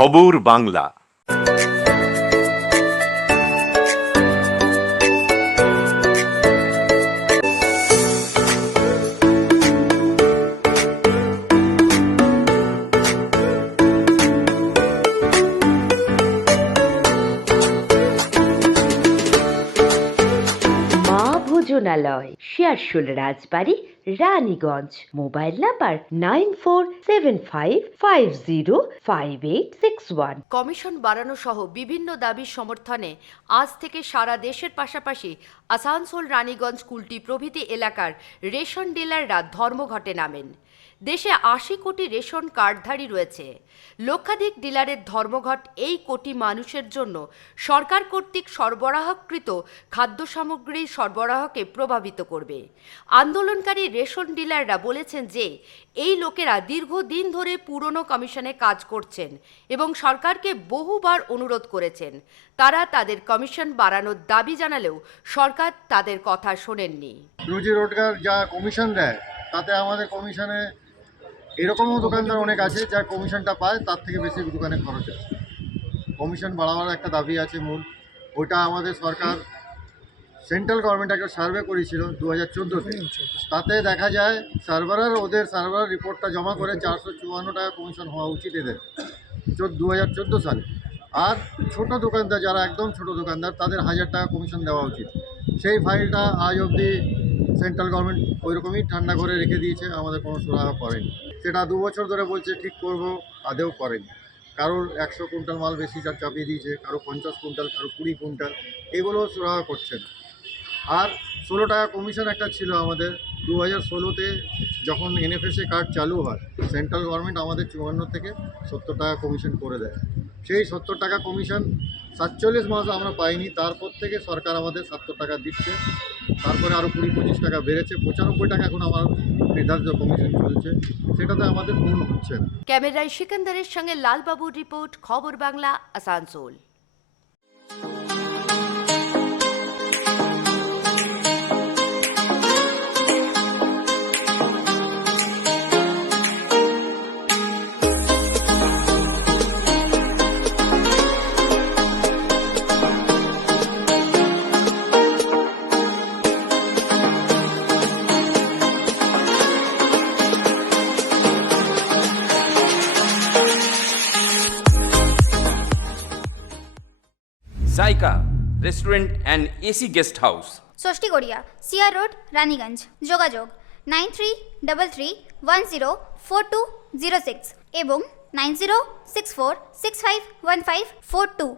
খবর বাংলা। ভোজনালয়, Searsole Rajbari, Raniganj. Mobile number 9475505861। Commission বাড়ানো সহ বিভিন্ন দাবির সমর্থনে আজ থেকে সারা দেশের পাশাপাশি আসানসোল, রানীগঞ্জ, কুলটি প্রভৃতি এলাকার রেশন ডিলাররা ধর্মঘটে নামেন। দেশে ৮০ কোটি রেশন কার্ডধারী রয়েছে। লক্ষাধিক ডিলারের ধর্মঘট এই কোটি মানুষের জন্য সরকার কর্তৃক সরবরাহকৃত খাদ্য সামগ্রীর সরবরাহকে প্রভাবিত করবে। আন্দোলনকারী রেশন ডিলাররা বলেছেন যে এই লোকেরা দীর্ঘদিন ধরে পুরনো কমিশনে কাজ করছেন এবং সরকারকে বহুবার অনুরোধ করেছেন। তারা তাদের কমিশন বাড়ানোর দাবি জানালেও সরকার তাদের কথা শোনেননি। রুজি রোজগার যা কমিশন দেয় তাতে আমাদের কমিশনে এরকমও দোকানদার অনেক আছে যা কমিশনটা পায় তার থেকে বেশি দোকানে খরচ আছে। কমিশন বাড়াবার একটা দাবি আছে মূল, ওটা আমাদের সরকার সেন্ট্রাল গভর্নমেন্ট একটা সার্ভে করেছিল 2014-তে। তাতে দেখা যায় ওদের সার্ভার রিপোর্টটা জমা করে 454 টাকা কমিশন হওয়া উচিত এদের 2014 সালে। আর ছোট দোকানদার যারা একদম ছোট দোকানদার তাদের 1000 টাকা কমিশন দেওয়া উচিত। সেই ফাইলটা আজ অবধি সেন্ট্রাল গভর্নমেন্ট ওইরকমই ঠান্ডা করে রেখে দিয়েছে, আমাদের কোনো সুরাহা করেনি। সেটা 2 বছর ধরে বলছে ঠিক করব, আদেও করেনি। কারোর 100 কুইন্টাল মাল বেশি চাপিয়ে দিয়েছে, কারো 50 কুইন্টাল, কারো 20 কুইন্টাল, এগুলো সুরাহা করছে না। আর 16 টাকা কমিশন একটা ছিল আমাদের 2016-তে যখন এনএফএসএ কার্ড চালু হয়, সেন্ট্রাল গভর্নমেন্ট আমাদের 54 থেকে 70 টাকা কমিশন করে দেয়। সেই 70 টাকা কমিশন 47 মাস আমরা পাইনি, তারপর থেকে সরকার আমাদের 70 টাকা দিচ্ছে। তারপরে আরও 20-25 টাকা বেড়েছে, 95 টাকা এখন আমার নির্ধারিত কমিশন চলছে, সেটাতে আমাদের পূর্ণ হচ্ছে না। ক্যামেরায় সিকান্দারের সঙ্গে লালবাবুর report, Khabar Bangla, Asansol. Zaika restaurant and AC guest house, Sashthigoria, CR road, Raniganj. যোগাযোগ 9333104206 এবং 9064651542।